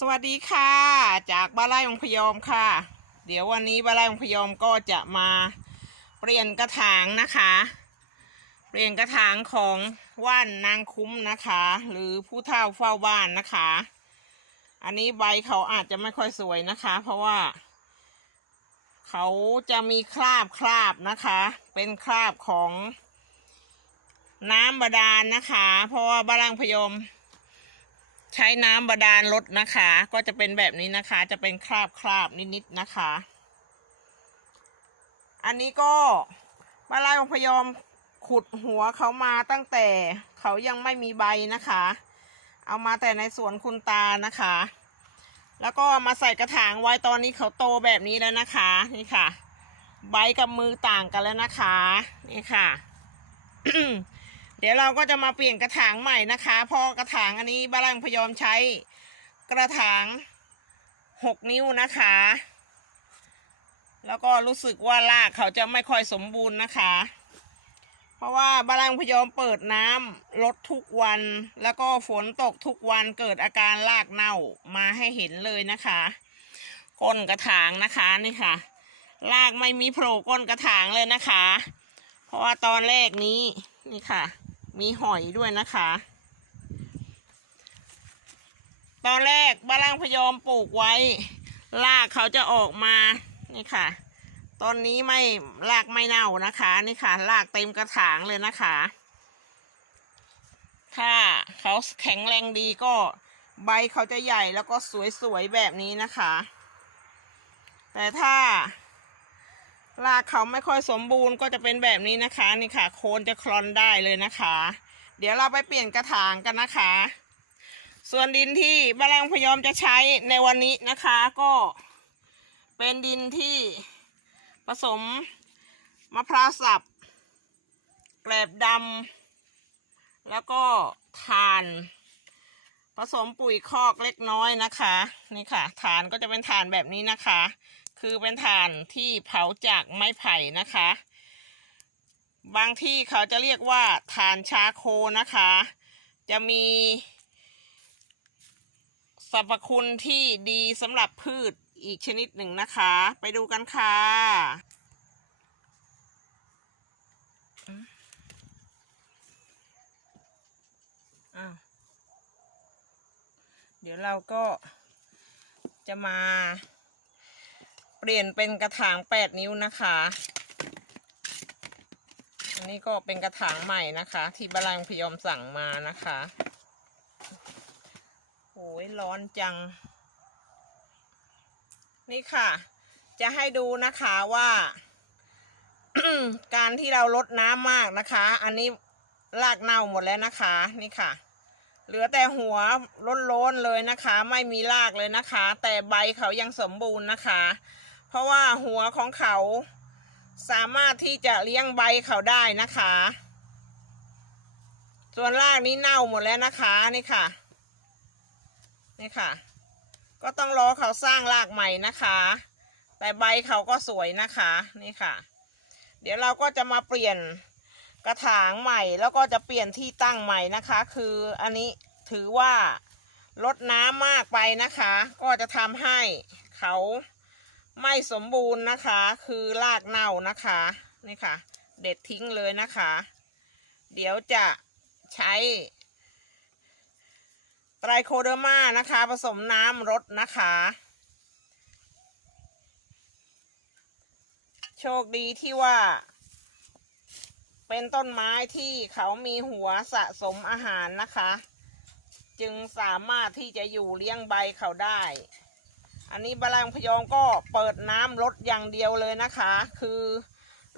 สวัสดีค่ะ จากบ้านไร่องพยอมค่ะ เดี๋ยววันนี้บ้านไร่องพยอมก็จะมาเปลี่ยนกระถางนะคะ เปลี่ยนกระถางของว่านนางคุ้มนะคะ หรือผู้เฒ่าเฝ้าบ้านนะคะ อันนี้ใบเขาอาจจะไม่ค่อยสวยนะคะ เพราะว่า เขาจะมีคราบคราบนะคะ เป็นคราบของน้ำบาดาลนะคะ เพราะว่าบ้านไร่องพยอม ใช้น้ำบาดาลลดนะคะ ก็จะเป็นแบบนี้นะคะ จะเป็นคราบคราบนิดๆนะคะ อันนี้ก็บานไร่องพยอมขุดหัวเขามาตั้งแต่เขายังไม่มีใบนะคะ เอามาแต่ในสวนคุณตานะคะ แล้วก็มาใส่กระถางไว้ตอนนี้เขาโตแบบนี้แล้วนะคะนี่ค่ะ ใบกับมือต่างกันแล้วนะคะ นี่ค่ะ เดี๋ยวเราก็จะมาเปลี่ยนกระถางใหม่นะคะเพราะกระถางอันนี้บานรังพยอมใช้กระถางหกนิ้วนะคะ แล้วก็รู้สึกว่ารากเขาจะไม่ค่อยสมบูรณ์นะคะ เพราะว่าบานรังพยอมเปิดน้ำลดทุกวัน แล้วก็ฝนตกทุกวันเกิดอาการรากเน่ามาให้เห็นเลยนะคะก้นกระถางนะคะนี่ค่ะรากไม่มีโผล่ก้นกระถางเลยนะคะ เพราะว่าตอนแรกนี้นี่ค่ะ มีหอยด้วยนะคะ ตอนแรกบ้านล่างพยอมปลูกไว้รากเขาจะออกมานี่ค่ะ ตอนนี้ไม่รากไม่เน่านะคะนี่ค่ะรากเต็มกระถางเลยนะคะ ถ้าเขาแข็งแรงดีก็ใบเขาจะใหญ่แล้วก็สวยๆแบบนี้นะคะ แต่ถ้า รากเขาไม่ค่อยสมบูรณ์ก็จะเป็นแบบนี้นะคะ นี่ค่ะ โคนจะคลอนได้เลยนะคะ เดี๋ยวเราไปเปลี่ยนกระถางกันนะคะ ส่วนดินที่บ้านแรงพยอมจะใช้ในวันนี้นะคะก็เป็นดินที่ผสมมะพร้าวสับแกลบดำแล้วก็ถ่านผสมปุ๋ยคอกเล็กน้อยนะคะ นี่ค่ะถ่านก็จะเป็นถ่านแบบนี้นะคะ คือเป็นถ่านที่เผาจากไม้ไผ่นะคะ บางที่เขาจะเรียกว่าถ่านชาโคนะคะ จะมีสรรพคุณที่ดีสำหรับพืชอีกชนิดหนึ่งนะคะ ไปดูกันค่ะ เดี๋ยวเราก็จะมา เปลี่ยนเป็นกระถางแปดนิ้วนะคะ อันนี้ก็เป็นกระถางใหม่นะคะ ที่บาลังพยอมสั่งมานะคะโอ้ยร้อนจัง นี่ค่ะ จะให้ดูนะคะว่าการที่เราลดน้ำมากนะคะ อันนี้รากเน่าหมดแล้วนะคะ นี่ค่ะ เหลือแต่หัวล้นๆเลยนะคะ ไม่มีรากเลยนะคะ แต่ใบเขายังสมบูรณ์นะคะ เพราะว่าหัวของเขาสามารถที่จะเลี้ยงใบเขาได้นะคะ ส่วนรากนี้เน่าหมดแล้วนะคะนี่ค่ะ นี่ค่ะ ก็ต้องรอเขาสร้างรากใหม่นะคะ แต่ใบเขาก็สวยนะคะนี่ค่ะ เดี๋ยวเราก็จะมาเปลี่ยนกระถางใหม่แล้วก็จะเปลี่ยนที่ตั้งใหม่นะคะ คืออันนี้ถือว่าลดน้ำมากไปนะคะ ก็จะทำให้เขา ไม่สมบูรณ์นะคะ คือรากเน่านะคะนี่ค่ะ เด็ดทิ้งเลยนะคะ เดี๋ยวจะใช้ไตรโคเดอร์มานะคะ ผสมน้ำรดนะคะ โชคดีที่ว่า เป็นต้นไม้ที่เขามีหัวสะสมอาหารนะคะ จึงสามารถที่จะอยู่เลี้ยงใบเขาได้ อันนี้บาลังพยองก็เปิดน้ำลดอย่างเดียวเลยนะคะ คือ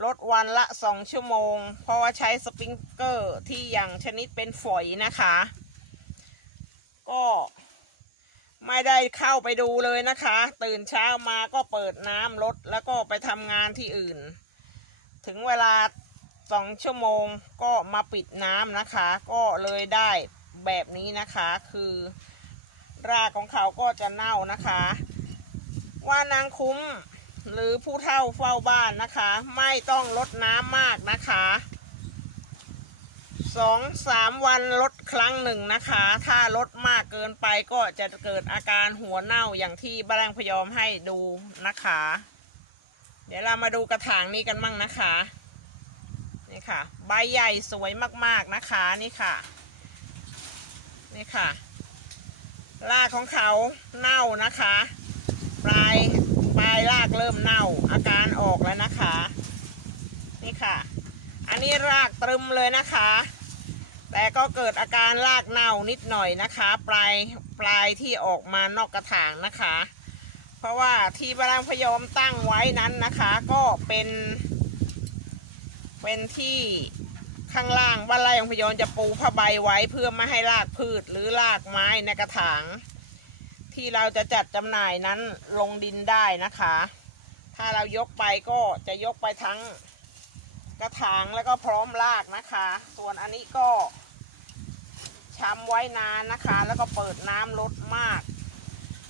ลดวันละสองชั่วโมง เพราะว่าใช้สปริงเกอร์ที่อย่างชนิดเป็นฝอยนะคะ ก็ไม่ได้เข้าไปดูเลยนะคะ ตื่นเช้ามาก็เปิดน้ำลดแล้วก็ไปทำงานที่อื่น ถึงเวลาสองชั่วโมงก็มาปิดน้ำนะคะ ก็เลยได้แบบนี้นะคะคือรากของเขาก็จะเน่านะคะ ว่านางคุ้มหรือผู้เฒ่าเฝ้าบ้านนะคะ ไม่ต้องลดน้ำมากนะคะสองสามวันลดครั้งหนึ่งนะคะ ถ้าลดมากเกินไปก็จะเกิดอาการหัวเน่าอย่างที่บ้านแรงพยอมให้ดูนะคะ เดี๋ยวเรามาดูกระถางนี้กันมั่งนะคะนี่ค่ะ ใบใหญ่สวยมากๆนะคะนี่ค่ะนี่ค่ะรากของเขาเน่านะคะ ปลายปลายรากเริ่มเน่าอาการออกแล้วนะคะ นี่ค่ะ อันนี้รากตรึมเลยนะคะ แต่ก็เกิดอาการรากเน่านิดหน่อยนะคะ ปลายปลายที่ออกมานอกกระถางนะคะ เพราะว่าที่บารังพยอมตั้งไว้นั้นนะคะ ก็เป็นเป็นที่ข้างล่างบ้านไร่ของพยอมจะปูผ้าใบไว้เพื่อไม่ให้รากพืชหรือรากไม้ในกระถาง ที่เราจะจัดจำหน่ายนั้นลงดินได้นะคะ ถ้าเรายกไปก็จะยกไปทั้งกระถางแล้วก็พร้อมรากนะคะ ส่วนอันนี้ก็ช้ำไว้นานนะคะ แล้วก็เปิดน้ำลดมาก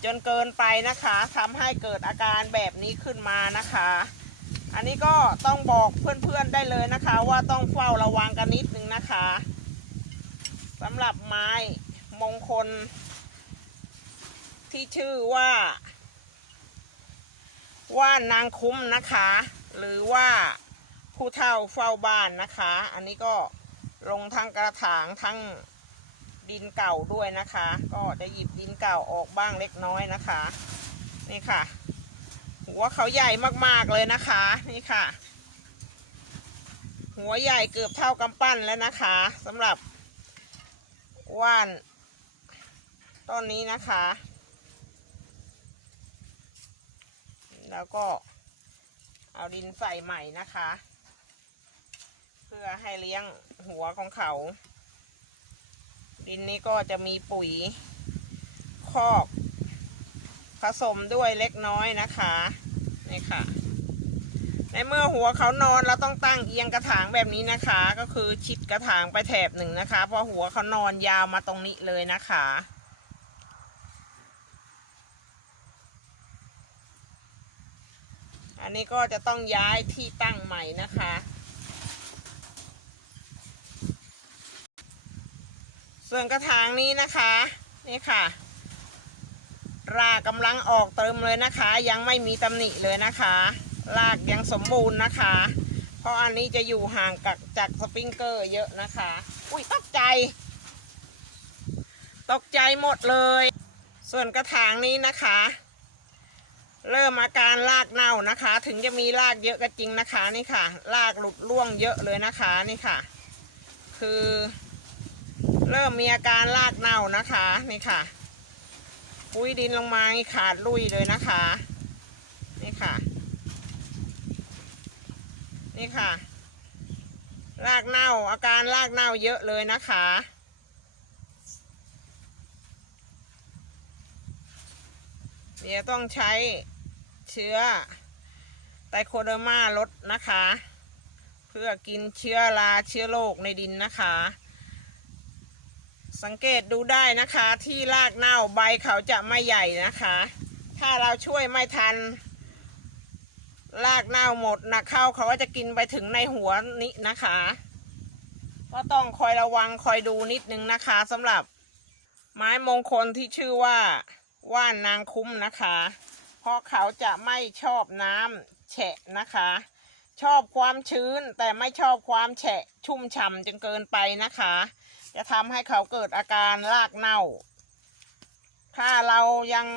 จนเกินไปนะคะทำให้เกิดอาการแบบนี้ขึ้นมานะคะ อันนี้ก็ต้องบอกเพื่อนๆได้เลยนะคะ ว่าต้องเฝ้าระวังกันนิดนึงนะคะสำหรับไม้มงคล ที่ชื่อว่า ว่านางคุ้มนะคะ หรือว่าผู้เฒ่าเฝ้าบ้านนะคะ อันนี้ก็ลงทั้งกระถางทั้งดินเก่าด้วยนะคะ ก็จะหยิบดินเก่าออกบ้างเล็กน้อยนะคะ นี่ค่ะ หัวเขาใหญ่มากๆเลยนะคะ นี่ค่ะ หัวใหญ่เกือบเท่ากำปั้นแล้วนะคะสำหรับว่านต้นนี้นะคะ แล้วก็เอาดินใส่ใหม่นะคะ เพื่อให้เลี้ยงหัวของเขา ดินนี้ก็จะมีปุ๋ยคอกผสมด้วยเล็กน้อยนะคะนี่ค่ะ ในเมื่อหัวเขานอนเราต้องตั้งเอียงกระถางแบบนี้นะคะ ก็คือชิดกระถางไปแถบหนึ่งนะคะเพราะหัวเขานอนยาวมาตรงนี้เลยนะคะ อันนี้ก็จะต้องย้ายที่ตั้งใหม่นะคะ ส่วนกระถางนี้นะคะ นี่ค่ะ รากกำลังออกเติมเลยนะคะ ยังไม่มีตำหนิเลยนะคะ รากยังสมบูรณ์นะคะ เพราะอันนี้จะอยู่ห่างกับจากสปริงเกอร์เยอะนะคะ อุ้ยตกใจ ตกใจหมดเลย ส่วนกระถางนี้นะคะ เริ่มอาการรากเน่านะคะ ถึงจะมีรากเยอะก็จริงนะคะนี่ค่ะรากหลุดร่วงเยอะเลยนะคะนี่ค่ะ คือ เริ่มมีอาการรากเน่านะคะนี่ค่ะปุ้ยดินลงมาขาดลุยเลยนะคะนี่ค่ะ นี่ค่ะ รากเน่าอาการรากเน่าเยอะเลยนะคะ เดี๋ยวต้องใช้เชื้อไตโคเดอร์มาลดนะคะ เพื่อกินเชื้อราเชื้อโรคในดินนะคะ สังเกตดูได้นะคะที่รากเน่าใบเขาจะไม่ใหญ่นะคะ ถ้าเราช่วยไม่ทันรากเน่าหมดนะเข้าเขาก็จะกินไปถึงในหัวนี้นะคะ ก็ต้องคอยระวังคอยดูนิดนึงนะคะสำหรับไม้มงคลที่ชื่อว่า ว่านนางคุ้มนะคะ เพราะเขาจะไม่ชอบน้ำแฉะนะคะ ชอบความชื้นแต่ไม่ชอบความแฉะชุ่มฉ่ำจนเกินไปนะคะ จะทำให้เขาเกิดอาการรากเน่า ถ้าเรายัง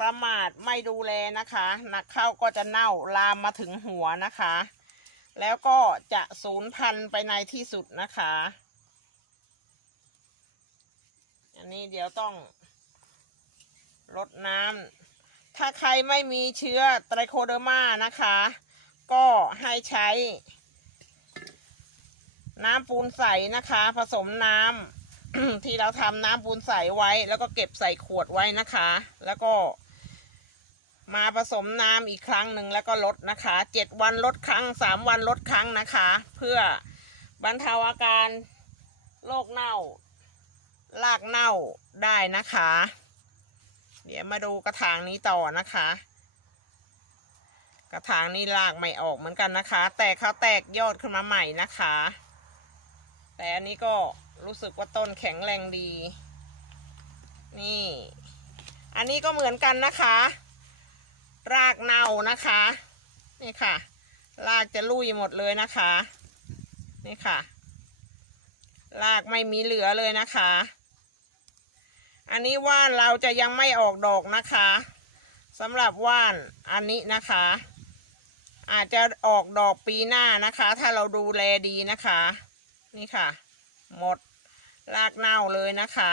ประมาทไม่ดูแลนะคะหนักเข้าก็จะเน่าลามมาถึงหัวนะคะ แล้วก็จะสูญพันธุ์ไปในที่สุดนะคะ อันนี้เดี๋ยวต้อง ลดน้ำถ้าใครไม่มีเชื้อไตรโคเดอร์มานะคะ ก็ให้ใช้ น้ำปูนใสนะคะ ผสมน้ำที่เราทำน้ำปูนใสไว้ แล้วก็เก็บใส่ขวดไว้นะคะ แล้วก็ มาผสมน้ำอีกครั้งหนึ่งแล้วก็ลดนะคะเจ็ดวันลดครั้งสามวันลดครั้งนะคะ เพื่อบรรเทาอาการโรคเน่ารากเน่าได้นะคะ เดี๋ยวมาดูกระถางนี้ต่อนะคะ กระถางนี้รากไม่ออกเหมือนกันนะคะ แต่เขาแตกยอดขึ้นมาใหม่นะคะ แต่อันนี้ก็รู้สึกว่าต้นแข็งแรงดี นี่ อันนี้ก็เหมือนกันนะคะ รากเน่านะคะ นี่ค่ะ รากจะลุยหมดเลยนะคะ นี่ค่ะ รากไม่มีเหลือเลยนะคะ อันนี้ว่านเราจะยังไม่ออกดอกนะคะสำหรับว่านอันนี้นะคะ อาจจะออกดอกปีหน้านะคะ ถ้าเราดูแลดีนะคะ นี่ค่ะ หมดรากเน่าเลยนะคะ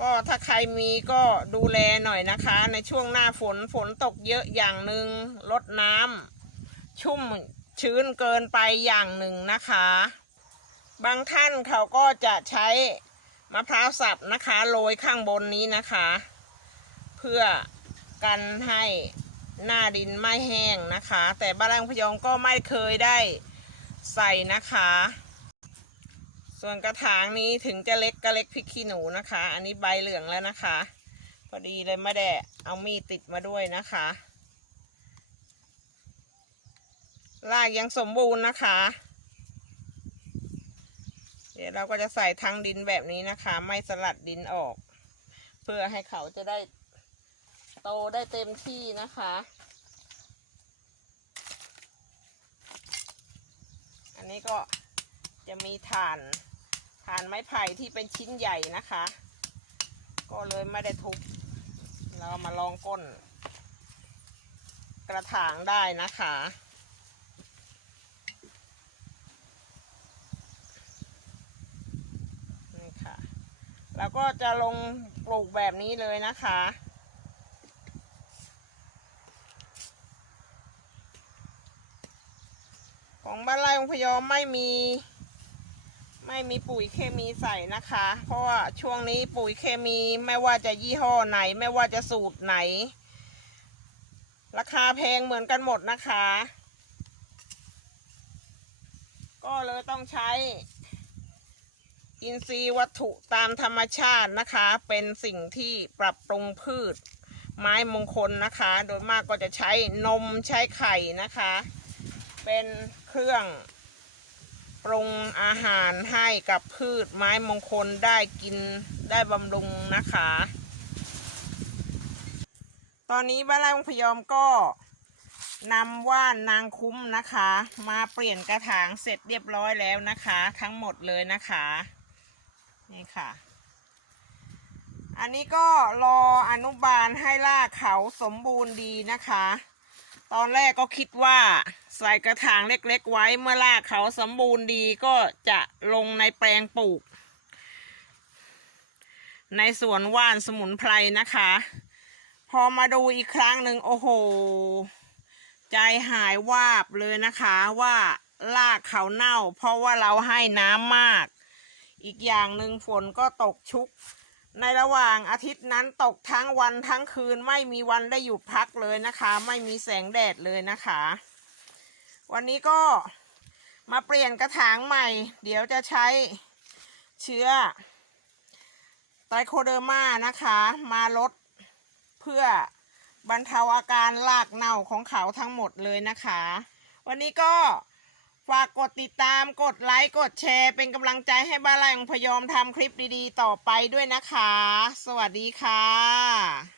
ก็ถ้าใครมีก็ดูแลหน่อยนะคะ ในช่วงหน้าฝนฝนตกเยอะอย่างหนึ่งลดน้ำชุ่มชื้นเกินไปอย่างหนึ่งนะคะ บางท่านเขาก็จะใช้ มะพร้าวสับนะคะ โรยข้างบนนี้นะคะ เพื่อกันให้หน้าดินไม่แห้งนะคะ แต่บ้านแรงพยองก็ไม่เคยได้ใส่นะคะ ส่วนกระถางนี้ถึงจะเล็กก็เล็กพริกขี้หนูนะคะ อันนี้ใบเหลืองแล้วนะคะ พอดีเลยไม่ได้เอามีดติดมาด้วยนะคะรากยังสมบูรณ์นะคะ เดี๋ยวเราก็จะใส่ทางดินแบบนี้นะคะ ไม่สลัดดินออก เพื่อให้เขาจะได้โตได้เต็มที่นะคะ อันนี้ก็จะมีถ่านถ่านไม้ไผ่ที่เป็นชิ้นใหญ่นะคะ ก็เลยไม่ได้ทุบเรามาลองก้น กระถางได้นะคะ นี่ค่ะ แล้วก็จะลงปลูกแบบนี้เลยนะคะ ของบ้านไร่องพยอมไม่มี ไม่มีปุ๋ยเคมีใส่นะคะ เพราะว่าช่วงนี้ปุ๋ยเคมีไม่ว่าจะยี่ห้อไหน ไม่ว่าจะสูตรไหน ราคาแพงเหมือนกันหมดนะคะ ก็เลยต้องใช้ อินทรีย์วัตถุตามธรรมชาตินะคะ เป็นสิ่งที่ปรับปรุงพืช ไม้มงคลนะคะ โดยมากก็จะใช้นมใช้ไข่นะคะ เป็นเครื่องปรุงอาหารให้กับพืชไม้มงคลได้กินได้บำรุงนะคะ ตอนนี้บ้านไร่องพยอมก็นำว่านนางคุ้มนะคะ มาเปลี่ยนกระถางเสร็จเรียบร้อยแล้วนะคะ ทั้งหมดเลยนะคะ นี่ค่ะ อันนี้ก็รออนุบาลให้รากเขาสมบูรณ์ดีนะคะ ตอนแรกก็คิดว่าใส่กระถางเล็กๆไว้เมื่อรากเขาสมบูรณ์ดีก็จะลงในแปลงปลูก ในสวนว่านสมุนไพรนะคะ พอมาดูอีกครั้งหนึ่งโอ้โห ใจหายวาบเลยนะคะว่ารากเขาเน่า เพราะว่าเราให้น้ำมาก อีกอย่างหนึ่งฝนก็ตกชุก ในระหว่างอาทิตย์นั้นตกทั้งวันทั้งคืนไม่มีวันได้หยุดพักเลยนะคะ ไม่มีแสงแดดเลยนะคะ วันนี้ก็มาเปลี่ยนกระถางใหม่ เดี๋ยวจะใช้เชื้อไตรโคเดอร์มานะคะ มาลดเพื่อบรรเทาอาการรากเน่าของเขาทั้งหมดเลยนะคะ วันนี้ก็ ฝากกดติดตามกดไลค์ กดแชร์ เป็นกำลังใจให้บ้านไร่ของพยอมทำคลิปดีๆ ต่อไปด้วยนะคะ สวัสดีค่ะ